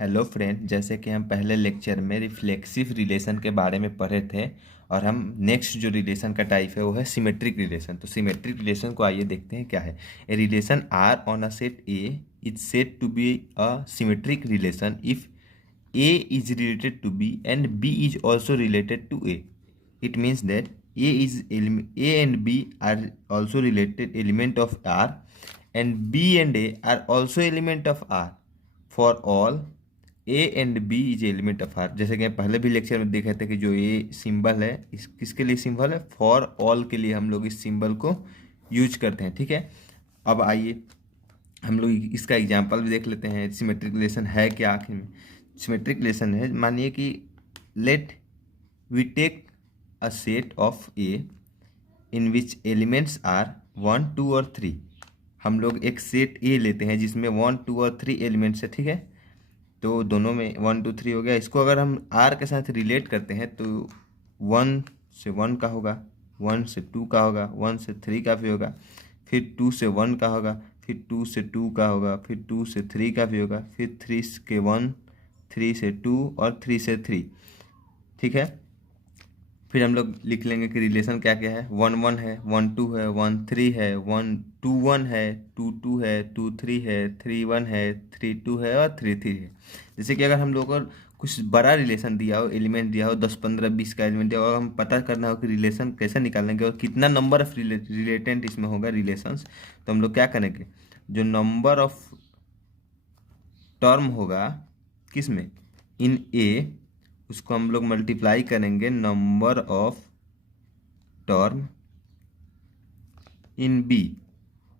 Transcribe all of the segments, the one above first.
Hello friend, जैसे कि हम पहले लेक्चर में रिफ्लेक्सिव रिलेशन के बारे में पढ़े थे और हम नेक्स्ट जो रिलेशन का टाइप है वो है सिमेट्रिक रिलेशन। तो सिमेट्रिक रिलेशन को आइए देखते हैं क्या है। A relation R on a set A is said to be a symmetric relation if A is related to B and B is also related to A. It means that A and B are also related element of R and B and A are also element of R for all A and B is element of R। जैसे कि पहले भी lecture में देखे थे कि जो ये सिंबल है इस किसके लिए सिंबल है, फॉर ऑल के लिए हम लोग इस सिंबल को यूज करते हैं। ठीक है, अब आइए हम लोग इसका एग्जांपल भी देख लेते हैं। सिमेट्रिक रिलेशन है क्या आखिर में? सिमेट्रिक रिलेशन है, मानिए कि let we take a set of A in which elements are 1, 2 और 3। हम लोग एक सेट ए लेते हैं जिसमें 1, 2 और 3 एलिमेंट्स है। ठीक है, तो दोनों में 1, 2, 3 हो गया। इसको अगर हम आर के साथ रिलेट करते हैं तो 1 से 1 का होगा, 1 से 2 का होगा, 1 से 3 का भी होगा, फिर 2 से 1 का होगा, फिर 2 से 2 का होगा, फिर 2 से 3 का भी होगा, फिर 3 के 1, 3 से 2 और 3 से 3। ठीक है, फिर हम लोग लिख लेंगे कि रिलेशन क्या क्या है। 1, 1 है, 1, 2 है, 1, 3 है, 1, 2, 1 है, 2, 2 है, 2, 3 है, 3, 1 है, 3, 2 है और 3, 3 है। जैसे कि अगर हम लोग को कुछ बड़ा रिलेशन दिया हो, एलिमेंट दिया हो, 10, 15, 20 का एलिमेंट दिया हो और हम पता करना हो कि रिलेशन कैसे निकालेंगे और कितना नंबर ऑफ रिलेटेंट इसमें होगा रिलेशंस, तो हम लोग क्या करेंगे, जो नंबर ऑफ टर्म होगा किस में, इन ए, उसको हम लोग मल्टीप्लाई करेंगे number of term in B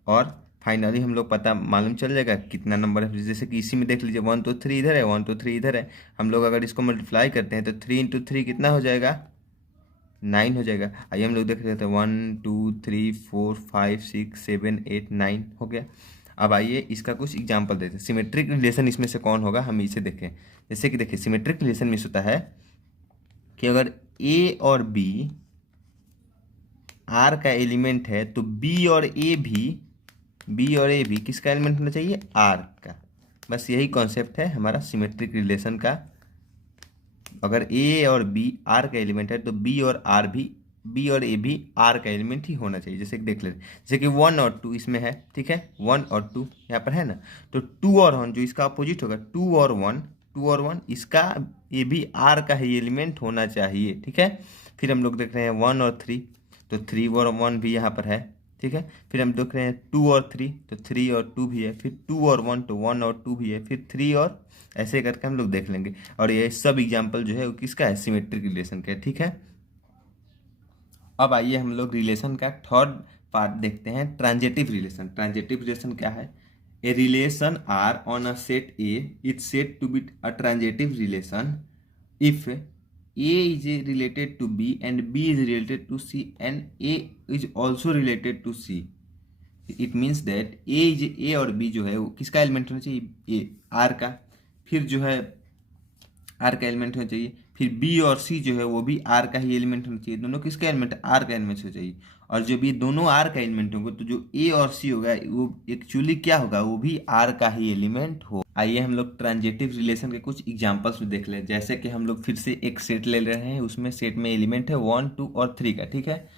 और फाइनली हम लोग पता मालूम चल जाएगा कितना नंबर है। जैसे कि इसी में देख लीजिए 1, 2, 3 इधर है, 1, 2, 3 इधर है। हम लोग अगर इसको मल्टीप्लाई करते हैं तो 3 × 3 कितना हो जाएगा, 9 हो जाएगा। आइए हम लोग देख लेते हैं 1, 2, 3, 4, 5, 6, 7, 8, 9 हो गया। अब आइए इसका कुछ एग्जांपल देते हैं। सिमेट्रिक रिलेशन इसमें से कौन होगा, हम इसे देखें। जैसे कि देखिए सिमेट्रिक रिलेशन में होता है कि अगर ए और बी आर का एलिमेंट है तो बी और ए भी किसका एलिमेंट होना चाहिए, आर का। बस यही कॉन्सेप्ट है हमारा सिमेट्रिक रिलेशन का। अगर ए और बी आर का एलिमेंट है तो बी और ए भी आर का एलिमेंट ही होना चाहिए। जैसे कि देख लेते, जैसे कि 1 और 2 इसमें है। ठीक है, 1 और 2 यहाँ पर है ना, तो 2 और 1 जो इसका अपोजिट होगा, 2 और 1 इसका ये भी आर का ही एलिमेंट होना चाहिए। ठीक है, फिर हम लोग देख रहे हैं 1 और 3, तो 3 और 1 भी यहाँ पर है। ठीक है, फिर हम देख रहे हैं 2 और 3, तो 3 और 2 भी है, फिर 2 और 1 तो 1 और 2 भी है, फिर 3 और ऐसे करके हम लोग देख लेंगे। और ये सब एग्जाम्पल जो है वो किसका है, सिमेट्रिक रिलेशन का। ठीक है, अब आइए हम लोग रिलेशन का थर्ड पार्ट देखते हैं, ट्रांजेटिव रिलेशन। ट्रांजेटिव रिलेशन क्या है? A relation R on a set A is said to be a transitive relation if A is related to B and B is related to C and A is also related to C. It means that A और B जो है वो किसका element होना चाहिए, A R का। फिर जो है R का एलिमेंट होना चाहिए। फिर B और C जो है वो भी R का ही एलिमेंट होना चाहिए। दोनों किसका एलिमेंट, R का एलिमेंट होना चाहिए। और जब ये दोनों R का एलिमेंट होंगे तो जो A और C होगा वो एक्चुअली क्या होगा, वो भी R का ही एलिमेंट हो। आइए हम लोग ट्रांजेटिव रिलेशन के कुछ एग्जांपल्स भी देख लें। जैसे कि हम लोग फिर से एक सेट ले रहे हैं, उसमें सेट में एलिमेंट है 1, 2 और 3 का। ठीक है,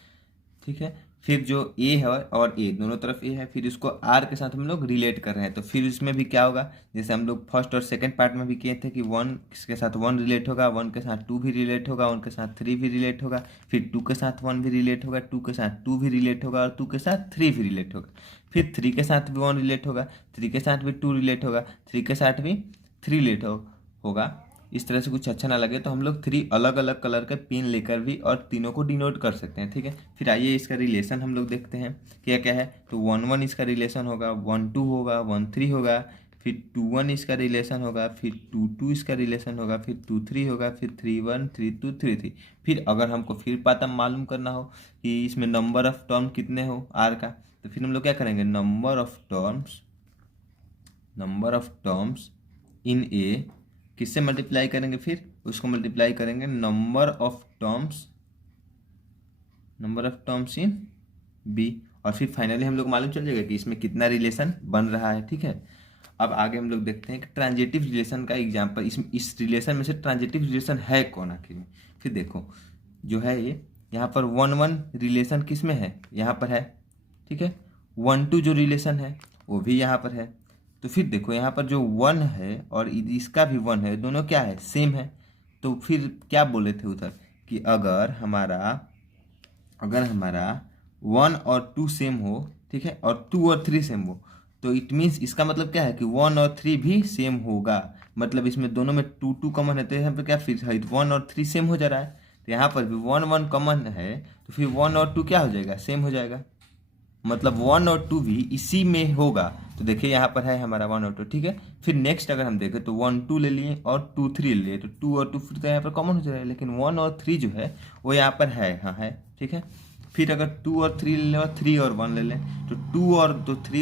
ठीक है, फिर जो ए है और ए दोनों तरफ ए है, फिर इसको आर के साथ हम लोग रिलेट कर रहे हैं। तो फिर इसमें भी क्या होगा, जैसे हम लोग फर्स्ट और सेकंड पार्ट में भी किए थे कि 1 के साथ 1 रिलेट होगा, 1 के साथ 2 भी रिलेट होगा, 1 के साथ 3 भी रिलेट होगा, फिर 2 के साथ 1 भी रिलेट होगा, 2 के साथ 2 भी रिलेट होगा और 2 के साथ 3 भी रिलेट होगा, फिर 3 के साथ भी 1 रिलेट होगा, 3 के साथ भी 2 रिलेट होगा, 3 के साथ भी 3 रिलेट होगा। इस तरह से कुछ अच्छा ना लगे तो हम लोग 3 अलग अलग कलर के पेन लेकर भी और तीनों को डिनोट कर सकते हैं। ठीक है, फिर आइए इसका रिलेशन हम लोग देखते हैं क्या क्या है। तो 1, 1 इसका रिलेशन होगा, 1, 2 होगा, 1, 3 होगा, फिर 2, 1 इसका रिलेशन होगा, फिर 2, 2 इसका रिलेशन होगा, फिर 2, 3 होगा, फिर 3, 1, 3, 2, 3, 3। फिर अगर हमको फिर पता मालूम करना हो कि इसमें नंबर ऑफ टर्म कितने हो आर का, तो फिर हम लोग क्या करेंगे, number of terms in A किससे मल्टीप्लाई करेंगे, फिर उसको मल्टीप्लाई करेंगे number of terms in B, और फिर फाइनली हम लोग मालूम चल जाएगा कि इसमें कितना रिलेशन बन रहा है। ठीक है, अब आगे हम लोग देखते हैं कि ट्रांजिटिव रिलेशन का एग्जाम्पल, इस रिलेशन में से ट्रांजिटिव रिलेशन है कौन आखिर में। फिर देखो जो है ये यहाँ पर 1-1 रिलेशन किस में है, यहाँ पर है, ठीक है। 1-2 जो रिलेशन है वो भी यहाँ पर है। तो फिर देखो यहाँ पर जो 1 है और इसका भी 1 है, दोनों क्या है, सेम है। तो फिर क्या बोले थे उधर कि अगर हमारा 1 और 2 सेम हो, ठीक है, और 2 और 3 सेम हो, तो इट मीन्स इसका मतलब क्या है कि 1 और 3 भी सेम होगा। मतलब इसमें दोनों में 2 कॉमन है, तो यहाँ पर क्या फिर 1 और 3 सेम हो जा रहा है। तो यहाँ पर भी 1 कॉमन है, तो फिर 1 और 2 क्या हो जाएगा, सेम हो जाएगा। मतलब 1 और 2 भी इसी में होगा। तो देखिए यहाँ पर है हमारा 1 और 2, ठीक है। फिर नेक्स्ट अगर हम देखें तो 1-2 ले लिए और 2-3 ले लिए, तो 2 और 2 फिर तो यहाँ पर कॉमन हो जाएगा, लेकिन 1 और 3 जो है वो यहाँ पर है, हाँ है, ठीक है। फिर अगर 2 और 3 ले लें और 3 और 1 ले लें, तो 3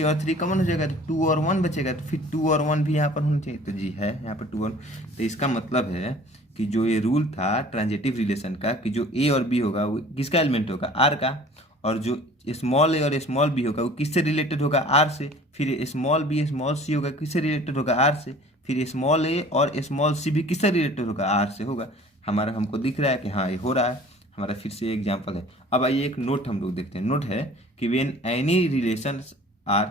और 3 कॉमन हो जाएगा, तो 2 और 1 बचेगा, तो फिर 2 और 1 भी यहाँ पर होना चाहिए। तो जी है यहाँ पर 2 और, तो इसका मतलब है कि जो ये रूल था ट्रांजिटिव रिलेशन का कि जो ए और बी होगा वो किसका एलिमेंट होगा, आर का, और जो स्मॉल ए और स्मॉल बी होगा वो किससे रिलेटेड होगा, आर से। फिर स्मॉल बी स्मॉल सी होगा किससे रिलेटेड होगा, आर से। फिर स्मॉल ए और स्मॉल सी भी किससे रिलेटेड होगा, आर से होगा। हमारा हमको दिख रहा है कि हाँ ये हो रहा है हमारा। फिर से एग्जाम्पल है। अब आइए एक नोट हम लोग देखते हैं। नोट है कि when any relations are,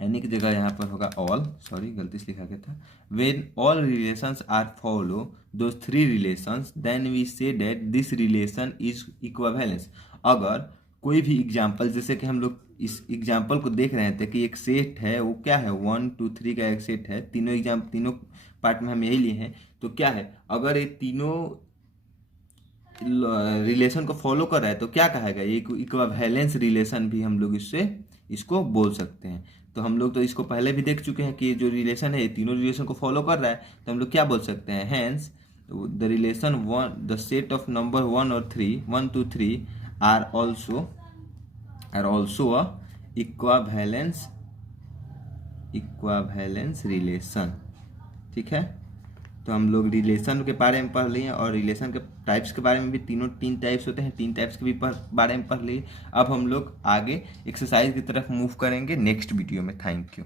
any की जगह यहाँ पर होगा ऑल, सॉरी गलती से लिखा गया था। When all relations are follow those 3 relations then we say that this relation is equivalence. अगर कोई भी एग्जाम्पल, जैसे कि हम लोग इस एग्जाम्पल को देख रहे थे कि एक सेट है, वो क्या है 1 2 3 का एक सेट है, तीनों पार्ट में हम यही लिए हैं। तो क्या है, अगर ये तीनों रिलेशन को फॉलो कर रहा है तो क्या कहेगा, ये इक्विवेलेंस रिलेशन भी हम लोग इसको बोल सकते हैं। तो हम लोग तो इसको पहले भी देख चुके हैं कि जो रिलेशन है ये तीनों रिलेशन को फॉलो कर रहा है, तो हम लोग क्या बोल सकते हैं, hence the relation the set of number 1 और 3 1 2 3 are also a equivalence relation, ठीक है। तो हम लोग रिलेशन के बारे में पढ़ लिए और रिलेशन के टाइप्स के बारे में भी, तीन टाइप्स होते हैं, 3 टाइप्स के भी बारे में पढ़ लिए। अब हम लोग आगे एक्सरसाइज की तरफ मूव करेंगे नेक्स्ट वीडियो में। Thank you.